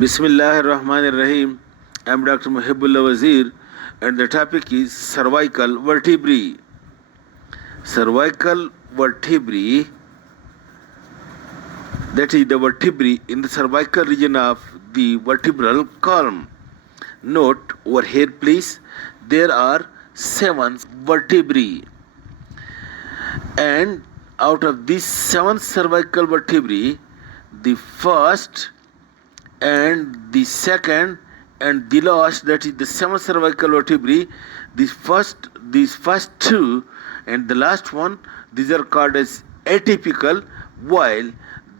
Bismillahir Rahmanir Rahim. I am Dr. Mohibullah Wazir, and the topic is cervical vertebrae. Cervical vertebrae, that is the vertebrae in the cervical region of the vertebral column. Note over here, please, there are 7 vertebrae, and out of these 7 cervical vertebrae, the first and the second and the last, that is the 7 cervical vertebrae, these first 2 and the last one, these are called as atypical, while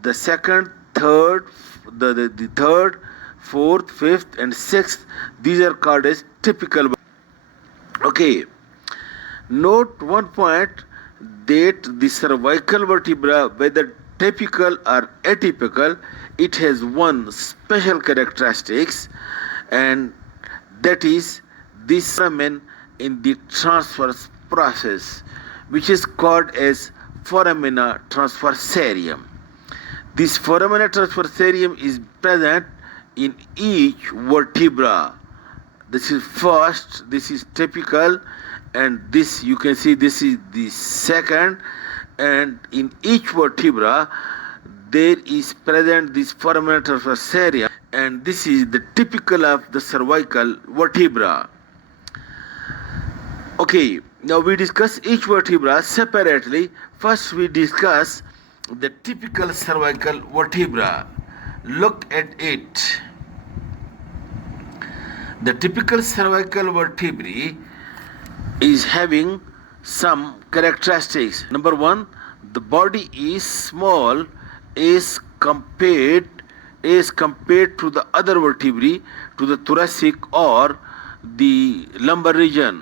the second, third, the third, fourth, fifth and sixth, these are called as typical. Okay, note one point, that the cervical vertebra, whether typical or atypical, it has one special characteristics, and that is this foramen in the transverse process, which is called as foramina transversarium. This foramina transversarium is present in each vertebra. This is first, this is typical, and this you can see this is the second, and in each vertebra there is present this foramina transversarium, and this is the typical of the cervical vertebra. Okay, now we discuss each vertebra separately. First we discuss the typical cervical vertebra. Look at it. The typical cervical vertebrae is having some characteristics. Number 1, the body is small as compared to the other vertebrae, to the thoracic or the lumbar region,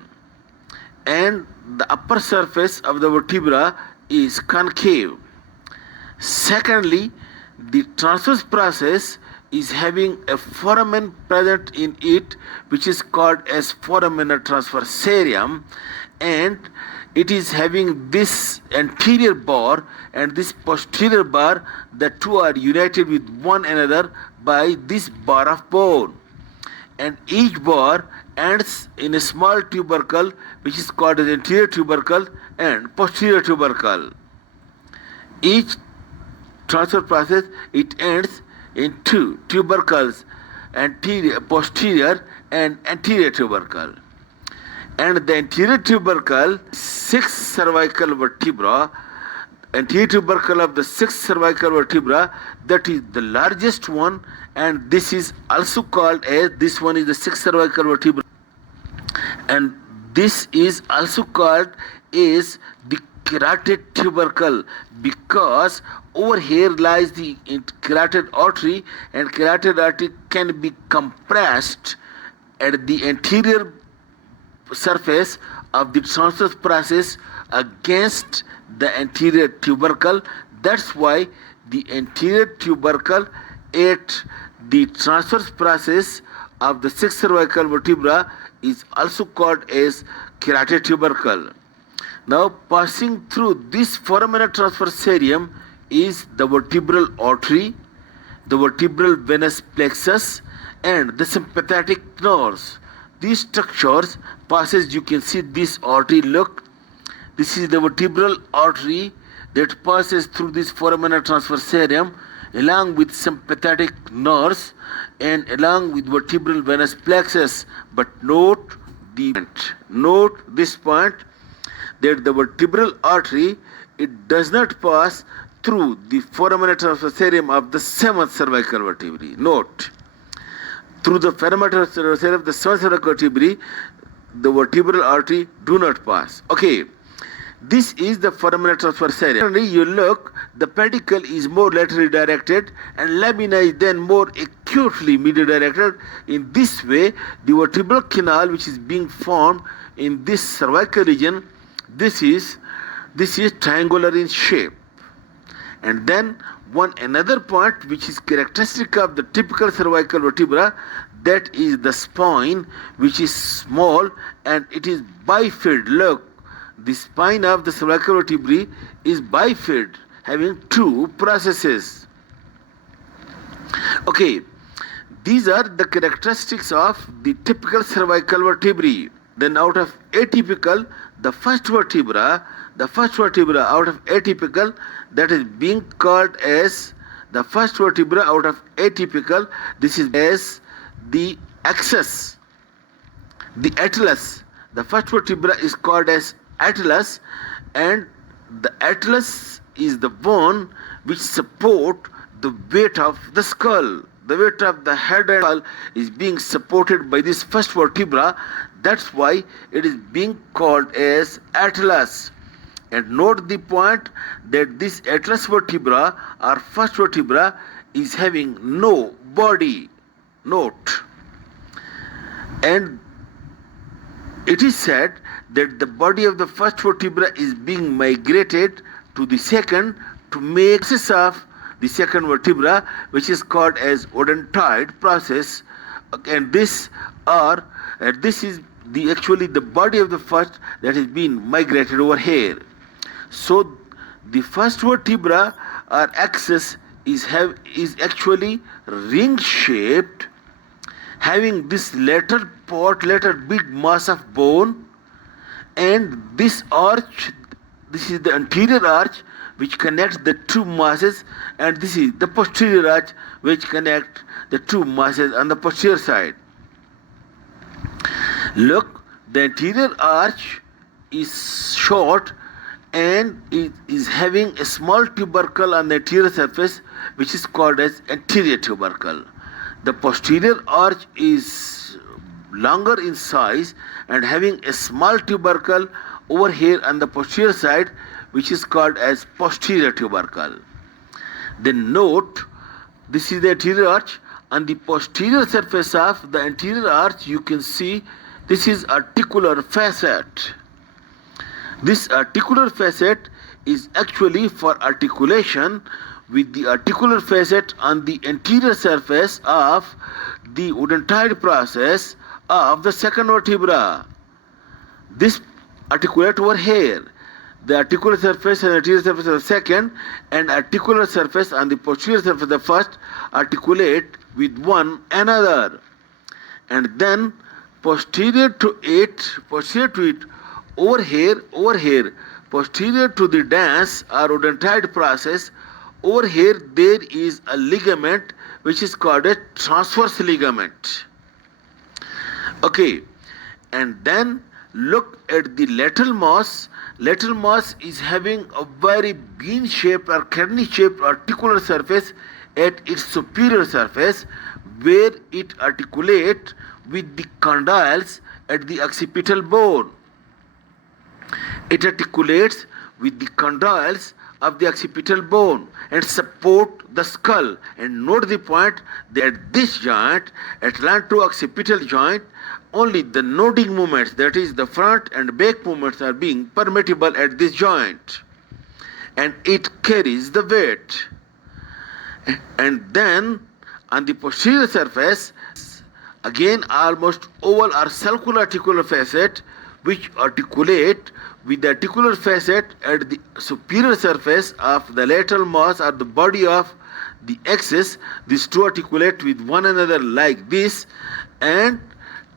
and the upper surface of the vertebra is concave. Secondly, the transverse process is having a foramen present in it, which is called as foramina transversarium, and it is having this anterior bar and this posterior bar. The two are united with one another by this bar of bone, and each bar ends in a small tubercle, which is called as anterior tubercle and posterior tubercle. Each transfer process, it ends in 2 tubercles, posterior and anterior tubercle. And the anterior tubercle, 6 cervical vertebra, anterior tubercle of the 6 cervical vertebra, that is the largest one, and this is also called as, this one is the 6th cervical vertebra, and this is also called as the carotid tubercle, because over here lies the carotid artery, and carotid artery can be compressed at the anterior surface of the transverse process against the anterior tubercle. That's why the anterior tubercle at the transverse process of the 6th cervical vertebra is also called as carotid tubercle. Now, passing through this foramina transversarium is the vertebral artery, the vertebral venous plexus, and the sympathetic nerves. These structures passes, you can see this artery, look, this is the vertebral artery that passes through this foramina transversarium along with sympathetic nerves and along with vertebral venous plexus. But note this point, that the vertebral artery, it does not pass through the foramina transversarium of the 7th cervical vertebrae. Note, through the foramina transversarium of the 7th cervical vertebrae, the vertebral artery do not pass. Okay, this is the foramina transversarium. Finally, you look, the pedicle is more laterally directed and lamina is then more acutely medially directed. In this way, the vertebral canal, which is being formed in this cervical region, this is triangular in shape. And then another point which is characteristic of the typical cervical vertebra, that is the spine, which is small and it is bifid. Look, the spine of the cervical vertebrae is bifid, having 2 processes. Okay, These are the characteristics of the typical cervical vertebrae. Then out of atypical, the first vertebra out of atypical, that is being called as the first vertebra out of atypical, this is as the axis, the atlas. The first vertebra is called as atlas, and the atlas is the bone which support the weight of the skull. The weight of the head and skull is being supported by this first vertebra. That's why it is being called as atlas. And note the point that this atlas vertebra or first vertebra is having no body. Note. And it is said that the body of the first vertebra is being migrated to the second to make sense of the second vertebra, which is called as odontoid process. And this is actually the body of the first that is being migrated over here. So the first vertebra or axis is actually ring shaped, having this lateral big mass of bone, and this arch, this is the anterior arch which connects the two masses, and this is the posterior arch which connects the two masses on the posterior side. Look, the anterior arch is short and it is having a small tubercle on the anterior surface which is called as anterior tubercle. The posterior arch is longer in size and having a small tubercle over here on the posterior side which is called as posterior tubercle. Then note, this is the anterior arch. On the posterior surface of the anterior arch you can see this is articular facet. This articular facet is actually for articulation with the articular facet on the anterior surface of the odontoid process of the second vertebra. This articulate over here. The articular surface and anterior surface of the second, and articular surface on the posterior surface of the first articulate with one another. And then posterior to it, over here, posterior to the dance or odontoid process, over here there is a ligament which is called a transverse ligament. Okay, and then look at the lateral mass. Lateral mass is having a very bean-shaped or kidney-shaped articular surface at its superior surface, where it articulates with the condyles at the occipital bone. It articulates with the condyles of the occipital bone and support the skull. And note the point that this joint, atlanto-occipital joint, only the noding movements, that is the front and back movements, are being permissible at this joint, and it carries the weight. And then on the posterior surface, again almost oval or circular articular facet which articulate with the articular facet at the superior surface of the lateral mass or the body of the axis. These two articulate with one another like this, and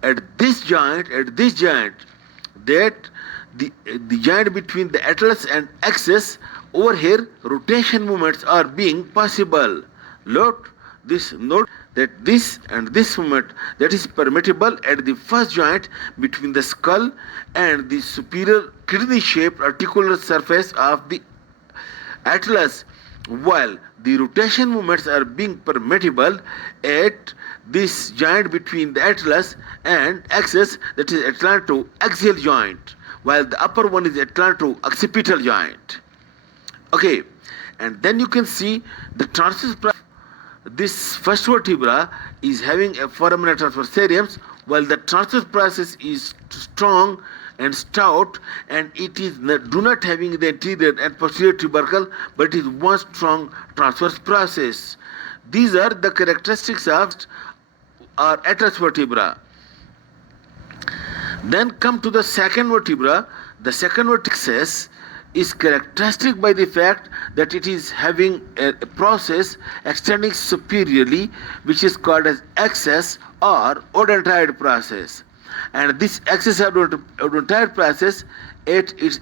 at this joint, that the joint between the atlas and axis, over here rotation movements are being possible. Note that this and this movement that is permissible at the first joint between the skull and the superior kidney-shaped articular surface of the atlas, while the rotation movements are being permissible at this joint between the atlas and axis, that is atlanto-axial joint, while the upper one is atlanto-occipital joint. Okay, and then you can see the transverse. This first vertebra is having a foramen transverse serums, while the transverse process is strong and stout, and it is do not having the anterior and posterior tubercle, but it is one strong transverse process. These are the characteristics of our atlas vertebra. Then come to the second vertebra. The second vertex is characteristic by the fact that it is having a process extending superiorly, which is called as axis or odontoid process. And this axis odontoid process at its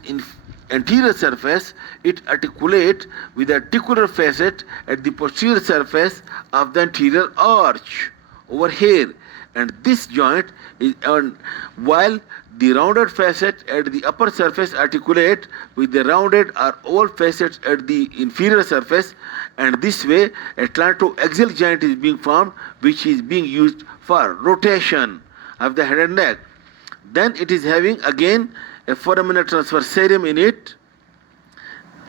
anterior surface, it articulates with a articular facet at the posterior surface of the anterior arch over here, and this joint is on, while the rounded facet at the upper surface articulate with the rounded or oval facets at the inferior surface, and this way a atlantoaxial joint is being formed, which is being used for rotation of the head and neck. Then it is having again a foraminal transversarium in it.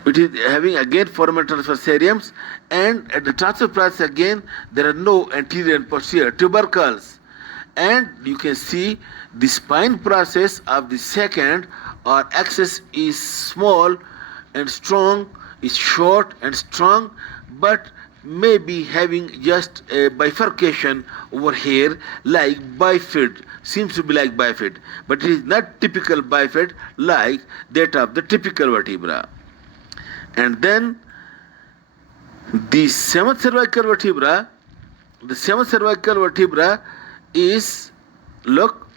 It is having again foraminal transversariums, and at the transverse process again there are no anterior and posterior tubercles. And you can see the spine process of the second or axis is small and strong, is short and strong, but may be having just a bifurcation over here like bifid, seems to be like bifid, but it is not typical bifid like that of the typical vertebra. And then the seventh cervical vertebra, is, look,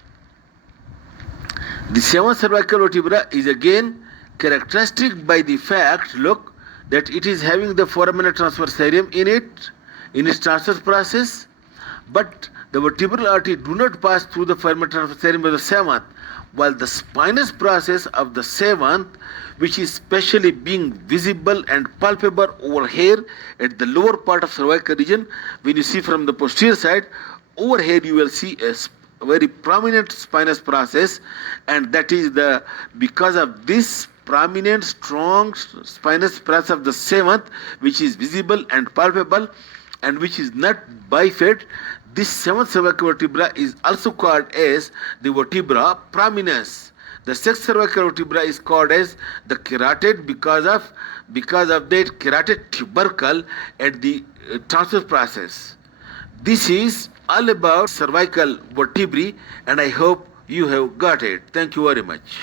the seventh cervical vertebra is again characteristic by the fact, look, that it is having the foraminal transversarium in its transverse process, but the vertebral artery do not pass through the foraminal transversarium of the seventh, while the spinous process of the seventh, which is specially being visible and palpable over here at the lower part of cervical region, when you see from the posterior side, over here you will see a very prominent spinous process, and that is because of this prominent strong spinous process of the seventh, which is visible and palpable and which is not bifid, this seventh cervical vertebra is also called as the vertebra prominens. The sixth cervical vertebra is called as the carotid because of that carotid tubercle at the transverse process. This is all about cervical vertebrae, and I hope you have got it. Thank you very much.